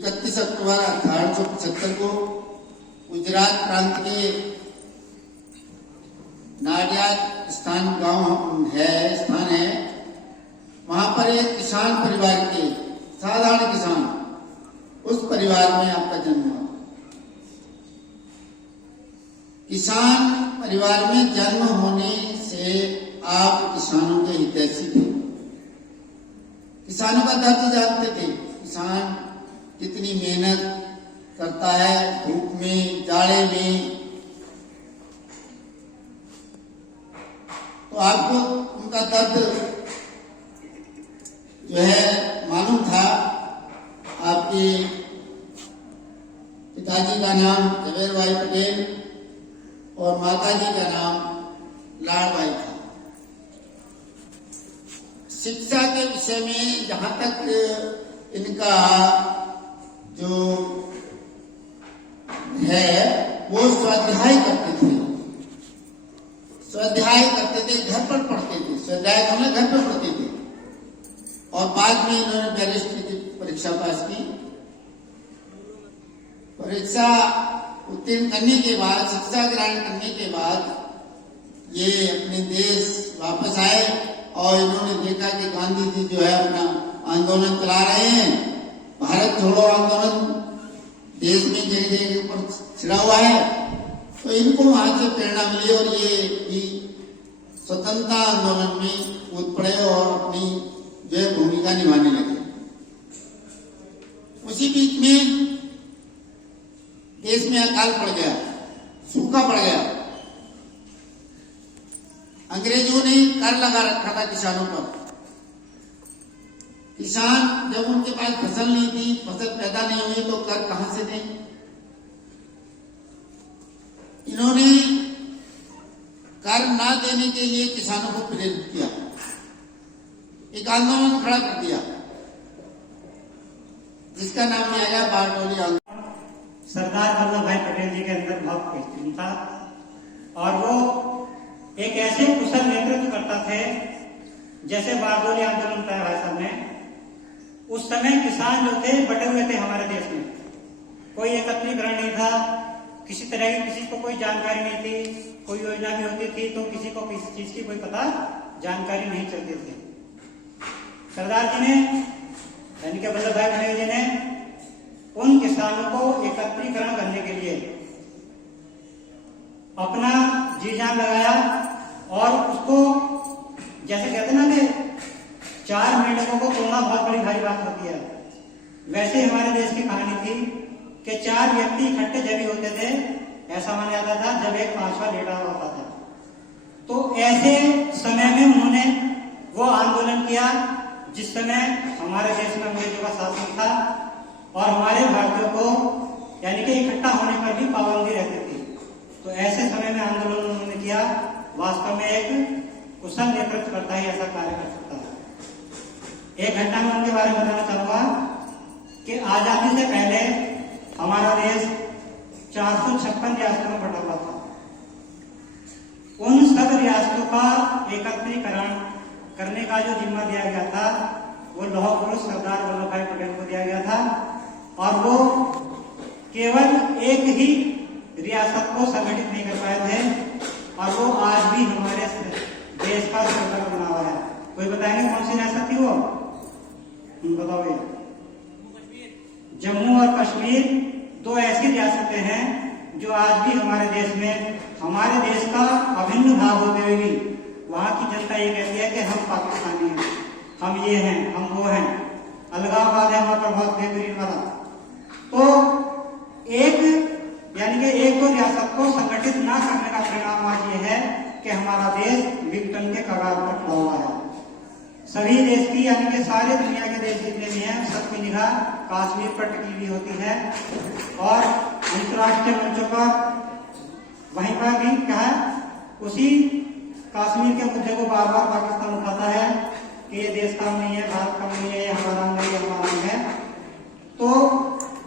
31 अक्टूबर 1875 को गुजरात प्रांत के नाडियाद स्थान है, वहां पर एक किसान परिवार के साधारण किसान, उस परिवार में आपका जन्म हुआ। किसान परिवार में जन्म होने से आप किसानों के हितैषी थे। किसानों का दर्द जानते थे। किसान कितनी मेहनत करता है, धूप में, जाड़े में, तो आपको उनका दर्द जो है मालूम था। आपके पिताजी का नाम जवेरभाई पटेल और माताजी का नाम लाड़बाई था। शिक्षा के विषय में जहां तक इनका जो है वो स्वाध्याय करते थे, घर पर पढ़ते थे। स्वाध्याय हमने घर पर पढ़ते थे और बाद में इन्होंने बैरिस्टर की परीक्षा पास की। परीक्षा उत्तीर्ण करने के बाद, शिक्षा ग्रहण करने के बाद ये अपने देश वापस आए और इन्होंने देखा कि गांधी जी जो है अपना आंदोलन चला रहे हैं, भारत छोड़ो आंदोलन देश में जगह जगह पर छिड़ा हुआ है, तो इनको वहां से प्रेरणा मिली और ये भी स्वतंत्रता आंदोलन में कूद पड़े और अपनी जो है भूमिका निभाने लगे। उसी बीच में देश में अकाल पड़ गया, सूखा पड़ गया। अंग्रेजों ने कर लगा रखा था किसानों पर। किसान जब उनके पास फसल नहीं थी, फसल पैदा नहीं हुई, तो कर कहां से दें? इन्होंने कर ना देने के लिए किसानों को प्रेरित किया, एक आंदोलन खड़ा कर दिया जिसका नाम लिया गया बारडोली आंदोलन। सरदार वल्लभ भाई पटेल जी के अंदर बहुत बेहतरीन था और वो एक ऐसे कुशल नेतृत्व करता थे। जैसे बारडोली आंदोलन बताया भाई साहब ने, उस समय किसान जो थे बटे हुए थे हमारे देश में। कोई एकत्रीकरण नहीं था, किसी तरह की किसी को कोई जानकारी नहीं थी। कोई योजना भी होती थी तो किसी को किसी चीज की कोई पता जानकारी नहीं चलती थी। सरदार जी ने यानी कि वल्लभ भाई पटेल जी ने उन किसानों को एकत्रीकरण करने के लिए अपना जी जान लगाया और उसको, जैसे कहते ना कि 4 मेंढकों को तोड़ना बहुत बड़ी भारी बात होती है, वैसे हमारे देश की कहानी थी कि 4 व्यक्ति इकट्ठे जब भी होते थे, ऐसा माना जाता था जब एक 5वां लेटा होता था। तो ऐसे समय में उन्होंने वो आंदोलन किया जिस समय हमारे देश में अंग्रेजों का शासन था और हमारे भारतीयों को यानी कि इकट्ठा होने पर भी पाबंदी रहती थी। तो ऐसे समय में आंदोलन उन्होंने किया। वास्तव में एक कुशल नेतृत्व करता ही ऐसा कार्य कर सकता है। एक घटना में उनके बारे में बताना चाहूंगा कि आजादी से पहले हमारा देश 456 रियासतों में बटा हुआ था। उन सब रियासतों का एकत्रीकरण करने का जो जिम्मा दिया गया था वो लौह पुरुष सरदार वल्लभ भाई पटेल को दिया गया था और वो केवल एक ही रियासत को संगठित नहीं कर पाए थे और वो आज भी हमारे देश का सरकार बना हुआ है। कोई बताएंगे कौन सी रियासत थी वो? बताओगे? जम्मू और कश्मीर 2 ऐसी रियासतें हैं जो आज भी हमारे देश में, हमारे देश का अभिन्न भाग होते हुए भी वहां की जनता ये कहती है कि हम पाकिस्तानी हैं, हम ये हैं, हम वो हैं। अलगाववाद है वहां पर बहुत बेहतरीन वाला। तो एक यानी कि एक 2 रियासत को संगठित ना करने का परिणाम आज ये है कि हमारा देश विघटन के कगार पर खड़ा हुआ है। सभी देश की यानी कि सारे दुनिया के देश जितने भी हैं सबकी निगाह कश्मीर पर टिकी हुई होती है और अंतर्राष्ट्रीय मंचों पर वहीं पर भी क्या है, उसी कश्मीर के मुद्दे को बार बार पाकिस्तान उठाता है कि ये देश का नहीं है, भारत का नहीं है, ये हमारा नहीं है, हमारा नहीं है। तो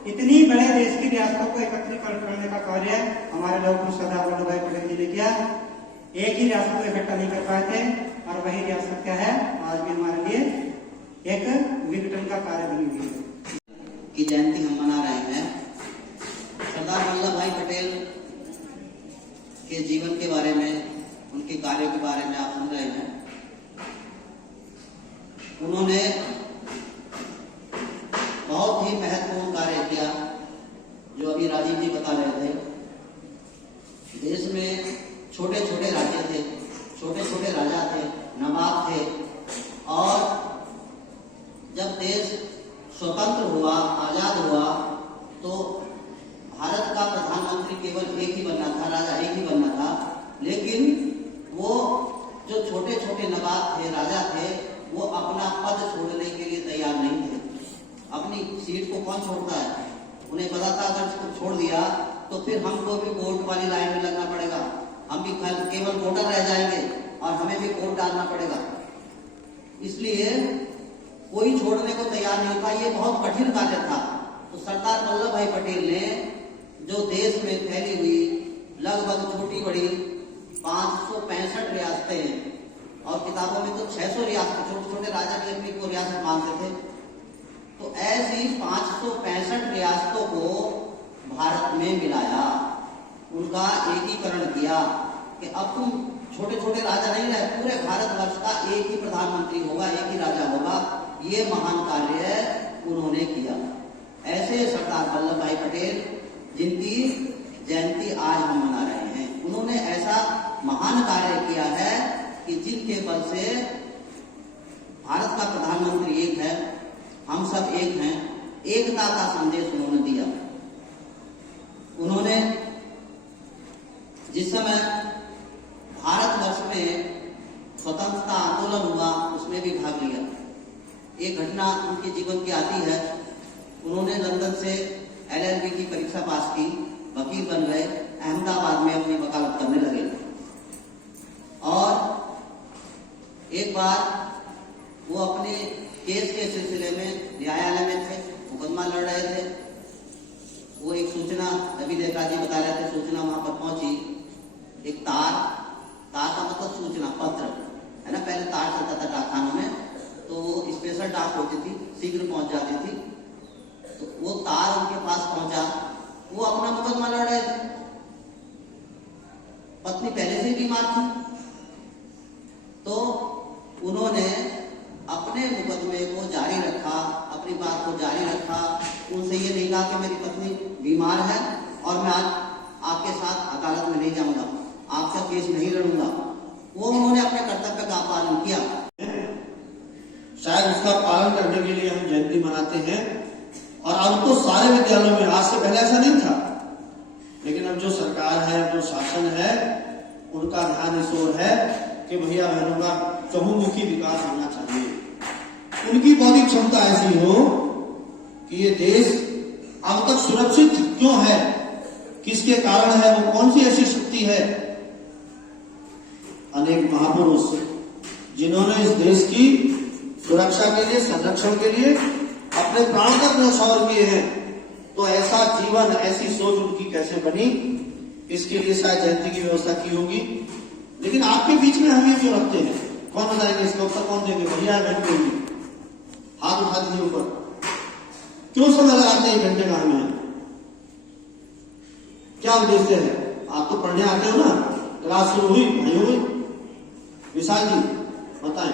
इतनी बड़े देश की रियासतों को एकत्रीकरण करने का कार्य हमारे लौह पुरुष सरदार वल्लभ भाई पटेल जी ने किया। एक ही रियासत को इकट्ठा नहीं कर पाए थे और वही रियासत क्या है, आज भी हमारे लिए एक विघटन का कार्य बनी हुई है। की जयंती हम मना रहे हैं। सरदार वल्लभ भाई पटेल के जीवन के बारे में, उनके कार्यों के बारे में आप सुन रहे हैं। उन्होंने बहुत ही महत्वपूर्ण कार्य किया, जो अभी राजीव जी बता रहे थे। देश में छोटे छोटे राज्य थे, छोटे छोटे राजा थे, नवाब थे, और जब देश स्वतंत्र हुआ, आजाद हुआ, तो भारत का प्रधानमंत्री केवल एक ही बनना था, राजा एक ही बनना था। लेकिन वो जो छोटे छोटे नवाब थे, राजा थे, वो अपना पद छोड़ने के लिए तैयार नहीं थे। अपनी सीट को कौन छोड़ता है? उन्हें पता था अगर इसको छोड़ दिया तो फिर हमको भी वोट वाली लाइन में लगना पड़ेगा, हम भी केवल वोटर रह जाएंगे और हमें भी वोट डालना पड़ेगा। इसलिए कोई छोड़ने को तैयार नहीं था। ये बहुत कठिन कार्य था। तो सरदार वल्लभ भाई पटेल ने जो देश में फैली हुई लगभग छोटी बड़ी 565 रियासतें हैं, और किताबों में तो 600 रियासतें, छोटे छोटे राजा भी अपनी को रियासत मानते थे। तो ऐसी 565 रियासतों को भारत में मिलाया, उनका एकीकरण किया कि अब तुम छोटे छोटे राजा नहीं रहे, पूरे भारतवर्ष का एक ही प्रधानमंत्री होगा, एक ही राजा होगा। ये महान कार्य उन्होंने किया। ऐसे सरदार वल्लभ भाई पटेल, जिनकी जयंती आज हम मना रहे हैं, उन्होंने ऐसा महान कार्य किया है कि जिनके बल से भारत का प्रधानमंत्री एक है, हम सब एक हैं। एकता का संदेश उन्होंने दिया। उन्होंने जिस समय भारतवर्ष में स्वतंत्रता आंदोलन हुआ, उसमें भी भाग लिया। एक घटना उनके जीवन की आती है। उन्होंने लंदन से LLB की परीक्षा पास की, वकील बन गए, अहमदाबाद में अपनी वकालत करने लगे। और एक बार वो अपने केस के सिलसिले में न्यायालय में थे, मुकदमा लड़ रहे थे। वो एक सूचना, अभी देवराज जी बता रहे थे, सूचना वहां पर पहुंची। एक तार का मतलब सूचना पत्र है ना, पहले तार चलता था डाकखानों में, तो वो स्पेशल डाक होती थी, शीघ्र पहुंच जाती थी। तो वो तार उनके पास पहुंचा। वो अपना मुकदमा लड़ रहे थे। पत्नी पहले से ही बीमार थी, तो उन्होंने अपने मुकदमे को जारी रखा, अपनी बात को जारी रखा। उनसे ये नहीं कहा कि मेरी पत्नी बीमार है और मैं आज आपके साथ अदालत में नहीं जाऊंगा, आपका केस नहीं लड़ूंगा। वो उन्होंने अपने कर्तव्य का पालन किया। शायद उसका पालन करने के लिए हम जयंती मनाते हैं। और अब तो सारे विद्यालयों में, आज से पहले ऐसा नहीं था, लेकिन अब जो सरकार है, जो शासन है, उनका ध्यान इस ओर है कि भैया बहनों का चहुमुखी विकास होना चाहिए। उनकी बौद्धिक क्षमता ऐसी हो कि ये देश अब तक सुरक्षित क्यों है, किसके कारण है, वो कौन सी ऐसी शक्ति है। अनेक महापुरुष जिन्होंने इस देश की सुरक्षा के लिए, संरक्षण के लिए अपने प्राण तक न्यौछावर किए हैं। तो ऐसा जीवन, ऐसी सोच उनकी कैसे बनी, इसके लिए शायद जयंती की व्यवस्था की होगी। लेकिन आपके बीच में हम ये क्यों रखते हैं? कौन बताएंगे इसका उत्तर? कौन देंगे? भैया बहन के लिए हाथ उठा दीजिए ऊपर। क्यों समय लगाते हैं 1 घंटे का हमें? क्या उद्देश्य है? आप तो पढ़ने आते हो ना, क्लास शुरू हुई, नहीं हुई? विशाल जी बताएं।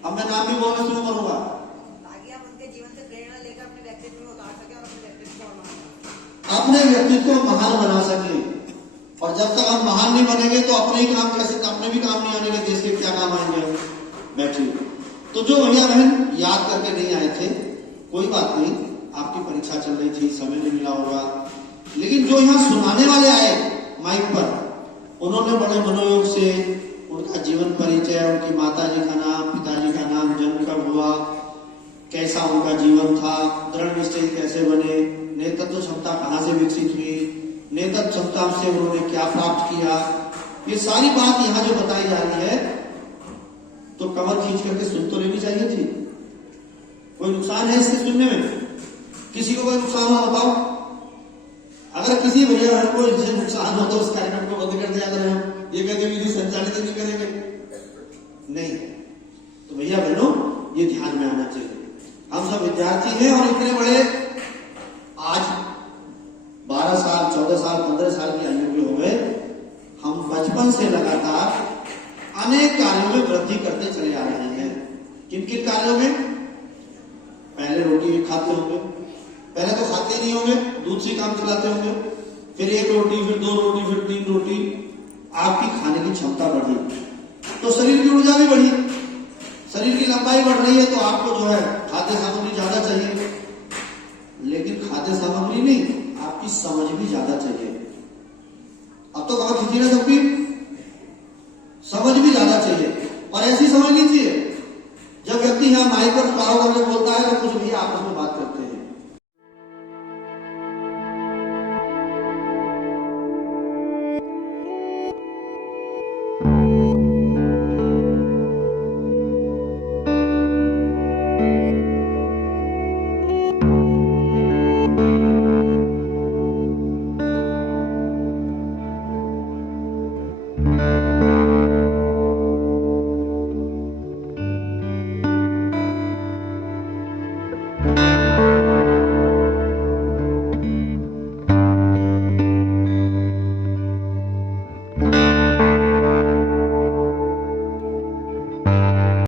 अब मैं नाम भी बोलना शुरू करूंगा ताकि आप उनके जीवन से प्रेरणा लेकर अपने व्यक्तित्व में उतार सके और अपने व्यक्तित्व को अपने व्यक्तित्व को महान बना सके। और जब तक हम महान नहीं बनेंगे तो अपने ही काम कैसे, अपने भी काम नहीं आने, देश के क्या काम आएंगे? बैठिए। तो जो भैया बहन याद करके नहीं आए थे, कोई बात नहीं, आपकी परीक्षा चल रही थी, समय नहीं मिला होगा। लेकिन जो यहाँ सुनाने वाले आए माइक पर, उन्होंने बड़े मनोयोग से उनका जीवन परिचय, उनकी माता जी का नाम, पिताजी का नाम, जन्म कब हुआ, कैसा उनका जीवन था, दृढ़ निश्चय कैसे बने, नेतृत्व क्षमता कहाँ से विकसित हुई, नेतृत्व क्षमता से उन्होंने क्या प्राप्त किया, ये सारी बात यहाँ जो बताई जा रही है, तो कमर खींच करके सुन तो लेनी चाहिए थी। कोई नुकसान है इसके सुनने में? किसी को कोई नुकसान हो बताओ। अगर किसी भैया बहन को इससे नुकसान हो तो उस कार्यक्रम को बंद कर दिया करें, ये गतिविधि संचालित नहीं करेंगे, नहीं। तो भैया बहनों, ये ध्यान में आना चाहिए। हम सब विद्यार्थी हैं और इतने बड़े आज 12 साल 14 साल 15 साल की आयु के हो गए, हम बचपन से लगातार अनेक कार्यों में वृद्धि करते चले आ रहे हैं। किन किन कार्यों में? पहले रोटी भी खाते होंगे, पहले तो खाते नहीं होंगे, दूध से काम चलाते होंगे, फिर 1 रोटी, फिर 2 रोटी, फिर 3 रोटी, आपकी खाने की क्षमता बढ़ी तो शरीर की ऊर्जा भी बढ़ी, शरीर की लंबाई बढ़ रही है तो आपको जो है खाद्य सामग्री ज्यादा चाहिए, लेकिन खाद्य सामग्री नहीं, आपकी समझ भी ज्यादा चाहिए। अब तो कहा खींची ना सबकी, समझ भी ज्यादा चाहिए। और ऐसी समझ लीजिए, जब व्यक्ति यहाँ माइक पर खड़ा होकर बोलता